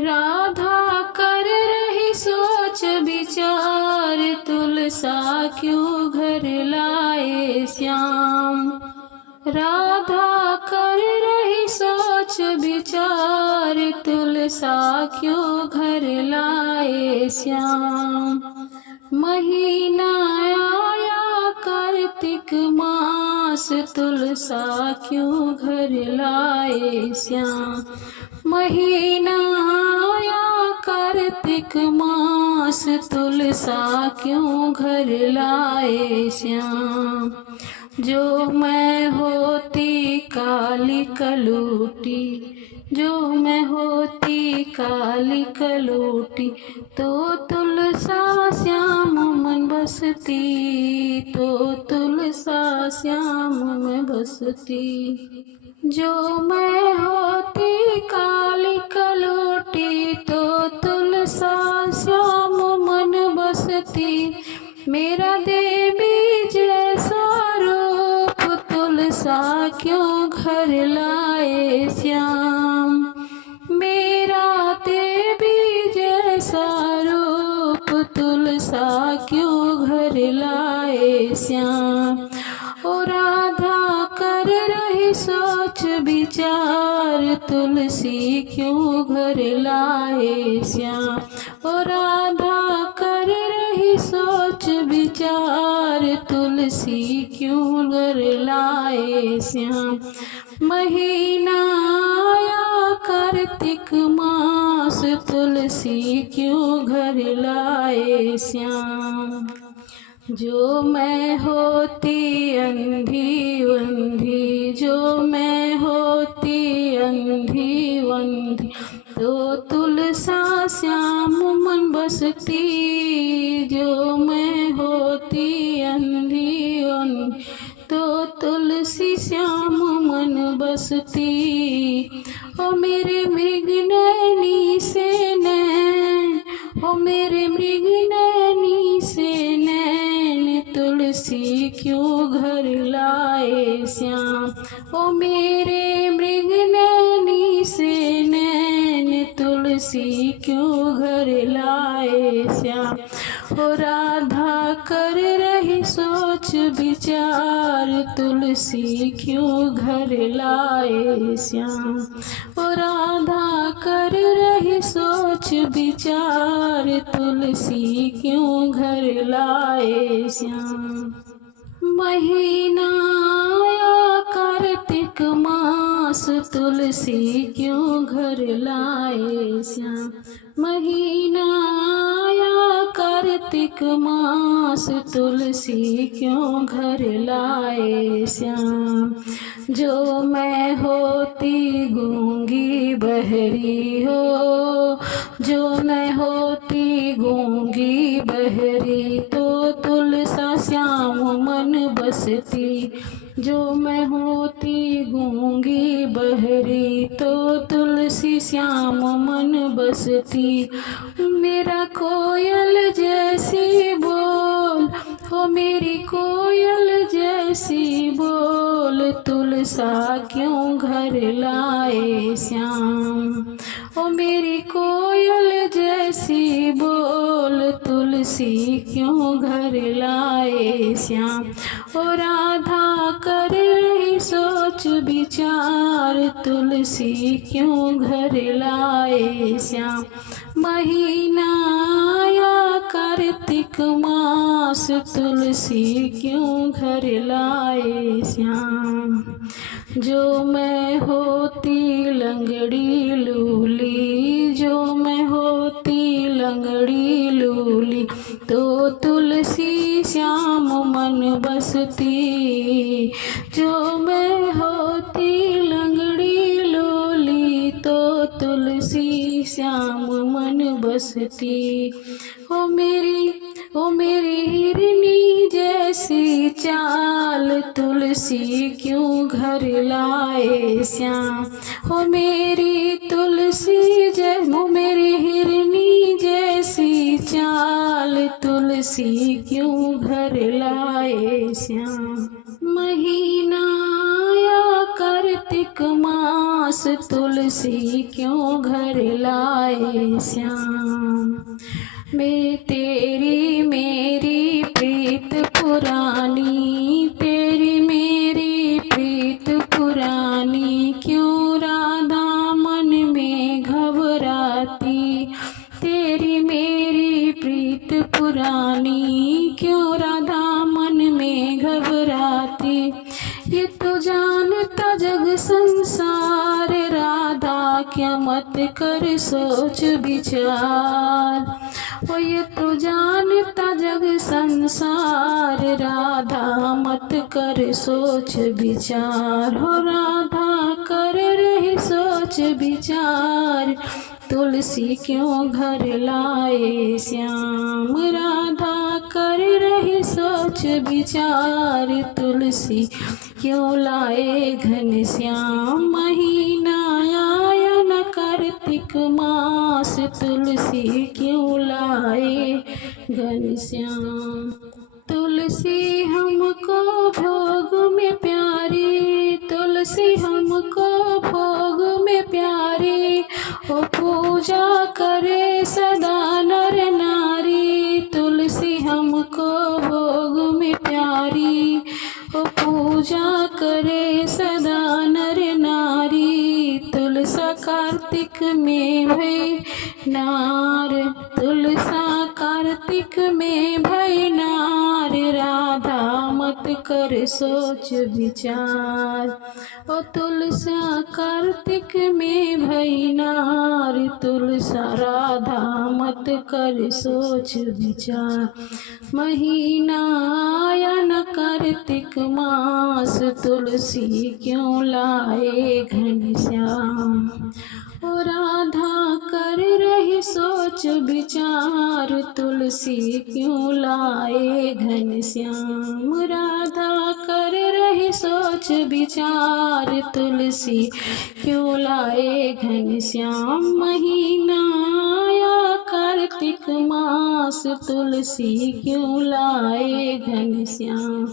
राधा कर रही सोच विचार, तुलसा क्यों घर लाए श्याम। राधा कर रही सोच विचार, तुलसा क्यों घर लाए श्याम। महीना आया कार्तिक मास, तुलसा क्यों घर लाए श्याम। महीना आया कार्तिक मास, तुलसा क्यों घर लाए श्याम। जो मैं होती काली कलूटी, जो मैं होती काली कलूटी, तो तुलसा श्याम मन बसती, तो तुलसा श्याम में बसती। जो मैं होती काली कलूटी, तो तुलसा श्याम मन बसती। मेरा देवी जैसा रूप, तुलसा क्यों घर लाए श्याम। मेरा देवी जैसा रूप, तुलसा क्यों घर लाए श्याम। ओ राधा कर रही सोच विचार, तुलसी क्यों घर लाए श्याम। ओ राधा कर रही सोच विचार, तुलसी क्यों घर लाए श्याम। महीना आया कार्तिक मास, तुलसी क्यों घर लाए श्याम। जो मैं होती अंधी अंधी, जो मैं होती अंधी अंधी, तो तुलसा श्याम मन बसती। जो मैं होती अंधी अंधी, तो तुलसी श्याम मन बसती। ओ मेरे मृगनयनी से नैन, ओ मेरे मृगनयनी से नैन, तुलसी क्यों घर लाए श्याम। ओ मेरे मृगनयनी से नैन, तुलसी क्यों घर लाए श्याम। ओ राधा कर रही सोच विचार, तुलसी क्यों घर लाए श्याम। ओ राधा कर रही सोच विचार, तुलसी क्यों घर लाए श्याम। महीना आया कार्तिक मास, तुलसी क्यों घर लाए श्याम। महीना आया कार्तिक मास, तुलसी क्यों घर लाए श्याम। जो मैं होती गूंगी बहरी हो, जो मैं होती गूंगी बहरी, तो तुलसा श्याम मन बसती। जो मैं होती गूंगी बहरी, तो तुलसी श्याम मन बसती। मेरा कोयल जैसी बोल, हो मेरी कोयल जैसी बोल, तुलसा क्यों घर लाए श्याम। ओ मेरी कोयल जैसी बोल, तुलसी क्यों घर लाए श्याम। ओ राधा कर रही सोच विचार, तुलसी क्यों घर लाए श्याम। महीना आया कार्तिक मास, तुलसी क्यों घर लाए श्याम। जो मैं होती लंगड़ी लूली, जो मैं होती लंगड़ी लूली, तो तुलसी श्याम मन बसती। जो मैं होती लंगड़ी लूली, तो तुलसी श्याम मन बसती। ओ मेरी हिरनी जैसी चाल, तुलसी क्यों घर लाए श्याम। हो मेरी तुलसी जय, हो मेरी हिरनी जैसी चाल, तुलसी क्यों घर लाए श्याम। महीना आया कार्तिक मास, तुलसी क्यों घर लाए लाए श्याम। मैं तेरी मेरी प्रीत पुरानी, तेरी मेरी प्रीत पुरानी, क्यों राधा मन में घबराती। तेरी मेरी प्रीत पुरानी, क्यों राधा मन में घबराती। ये तो जानता जग संसार, राधा क्या मत कर सोच विचार। ओ ये तो जानता जग संसार, राधा मत कर सोच विचार। हो राधा कर रही सोच विचार, तुलसी क्यों घर लाए श्याम। राधा कर रही सोच विचार, तुलसी क्यों लाए घनश्याम। महीना आया न कार्तिक मास, तुलसी क्यों लाए घनश्याम। तुलसी हमको भोग में प्यारी, तुलसी हमको भोग में प्यारी। ओ पूजा करे सदा नर नारी, तुलसी हमको भोग में प्यारी। ओ पूजा करे सदा नर नारी, तुलसा कार्तिक में भई नार। तुलसा कार्तिक में भई नार, राधा मत कर सोच विचार। ओ तुलसा कार्तिक में भई नार, तुलसा राधा मत कर सोच विचार। महीना आया न कार्तिक मास, तुलसी क्यों लाए घनश्याम। ओ राधा कर रही सोच विचार, तुलसी क्यों लाए घनश्याम। राधा कर रही सोच विचार, तुलसी क्यों लाए घनश्याम। महीना आया कार्तिक मास, तुलसी क्यों लाए घनश्याम।